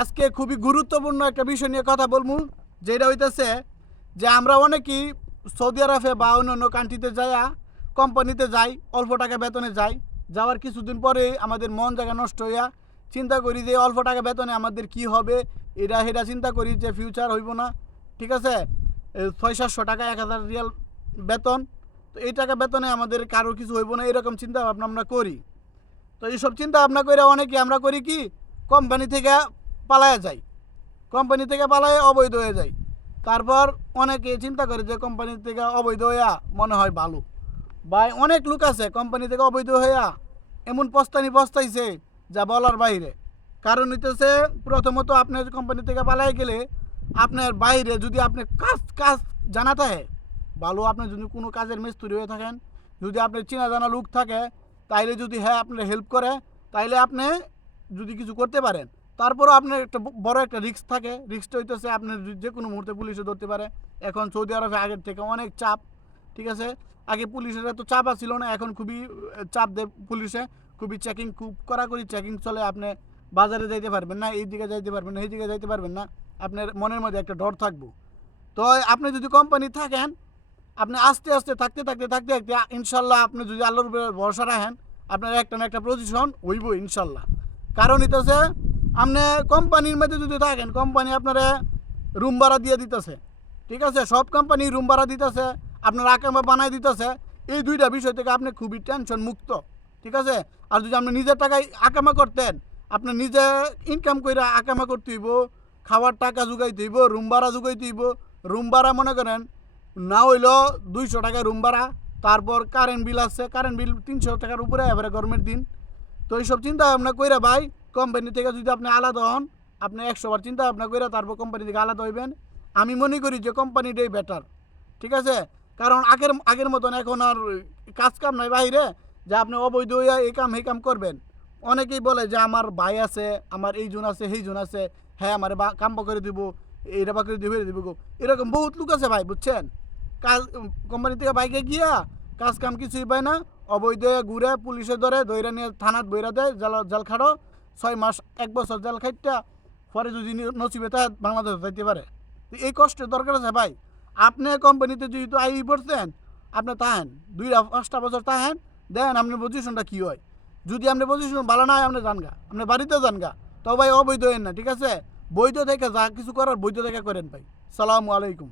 আজকে খুবই গুরুত্বপূর্ণ একটা বিষয় নিয়ে কথা বলবো, যেটা হইতেছে যে আমরা অনেকেই সৌদি আরবে বা অন্যান্য কান্ট্রিতে যাইয়া কোম্পানিতে যাই, অল্প টাকা বেতনে যাই। যাওয়ার কিছুদিন পরে আমাদের মন জায়গা নষ্ট হইয়া চিন্তা করি যে অল্প টাকা বেতনে আমাদের কি হবে, এটা সেটা চিন্তা করি যে ফিউচার হইব না। ঠিক আছে, 600-700 টাকা 1000 রিয়াল বেতন, তো এই টাকা বেতনে আমাদের কারো কিছু হইব না, এরকম চিন্তা ভাবনা আমরা করি। তো এইসব চিন্তা ভাবনা করে অনেকে আমরা করি কি, কোম্পানি থেকে পালায়া যাই, কোম্পানি থেকে পালায় অবৈধ হয়ে যায়। তারপর অনেকে চিন্তা করে যে কোম্পানি থেকে অবৈধ হইয়া মনে হয় ভালো। ভাই অনেক লোক আছে কোম্পানি থেকে অবৈধ হইয়া এমন পস্তাইছে যা বলার বাইরে। কারণ হইতেছে, প্রথমত আপনার কোম্পানি থেকে পালাই গেলে আপনার বাইরে যদি আপনি কাজ কাজ জানা থাকে ভালো, আপনি যদি কোনো কাজের মিস্ত্রি হয়ে থাকেন, যদি আপনার চেনা জানা লোক থাকে, তাইলে যদি হ্যাঁ আপনার হেল্প করে, তাইলে আপনি যদি কিছু করতে পারেন। তারপরও আপনার একটা বড় একটা রিস্ক থাকে। রিস্কটা হইতেছে আপনার যে কোনো মুহূর্তে পুলিশে ধরতে পারে। এখন সৌদি আরবে আগের থেকে অনেক চাপ। ঠিক আছে, আগে পুলিশের এত চাপ ছিল না, এখন খুবই চাপ দেয় পুলিশে। খুবই চেকিং, খুব কড়াকড়ি চেকিং চলে। আপনি বাজারে যাইতে পারবেন না, এই দিকে যাইতে পারবেন না, এই দিকে যাইতে পারবেন না। আপনার মনের মধ্যে একটা ডর থাকবো। তো আপনি যদি কোম্পানি থাকেন, আপনি আস্তে আস্তে থাকতে থাকতে থাকতে থাকতে ইনশাল্লাহ আপনি যদি আল্লাহর উপরে ভরসা রাখেন, আপনার একটা না একটা পজিশন হইব ইনশাল্লাহ। কারণ হইতেছে, আপনি কোম্পানির মধ্যে যদি থাকেন, কোম্পানি আপনারা রুম ভাড়া দিয়ে দিতেছে। ঠিক আছে, সব কোম্পানি রুম ভাড়া দিতেছে, আপনার আকামা বানাই দিতেছে। এই দুইটা বিষয় থেকে আপনি খুবই টেনশন মুক্ত। ঠিক আছে, আর যদি আপনি নিজের টাকায় আকামা করতেন, আপনি নিজে ইনকাম করে আকামা করতে হইব, খাওয়ার টাকা জোগাইতে হইব, রুম ভাড়া জোগাইতে হইব। রুম ভাড়া মনে করেন না হইল 200 টাকা রুম ভাড়া, তারপর কারেন্ট বিল আছে, কারেন্ট বিল 300 টাকার উপরে এবারে গরমের দিন। তো এইসব চিন্তা ভাবনা কইরা ভাই, কোম্পানি থেকে যদি আপনি আলাদা হন, আপনি 100 বার চিন্তা ভাবনা করে তারপর কোম্পানি থেকে আলাদা হইবেন। আমি মনে করি যে কোম্পানিটাই বেটার। ঠিক আছে, কারণ আগের আগের মতন এখন আর কাজ কাম নাই বাইরে যে আপনি অবৈধ হইয়া এই কাম সেই কাম করবেন। অনেকেই বলে যে আমার ভাই আছে, আমার এই জন আছে, সেই জন আছে, হ্যাঁ আমার কাম করে দিব, এইটা বা করে দিব, দিব গো। এরকম বহুত লোক আছে ভাই, বুঝছেন। কাজ কোম্পানি থেকে বাইকে গিয়া কাজ কাম কিছুই পায় না, অবৈধ ঘুরে পুলিশে ধরে ধৈরা নিয়ে থানাত বইরা দেয়, জেল খাটো 6 মাস 1 বছর জেল খাইটা পরে যদি নসিবে তা বাংলাদেশ যাইতে পারে। তো এই কষ্টের দরকার আছে ভাই। আপনি কোম্পানিতে যেহেতু আই পড়ছেন, আপনি তাহেন 2-5 বছর তাহেন, দেন আপনার পজিশনটা কী হয়। যদি আপনার পজিশন ভালো না হয়, আপনি জানগা, আপনি বাড়িতে জানগা। তো ভাই অবৈধ হেন না। ঠিক আছে, বৈধ থেকে যা কিছু করার বৈধ থেকে করেন ভাই। সালামু আলাইকুম।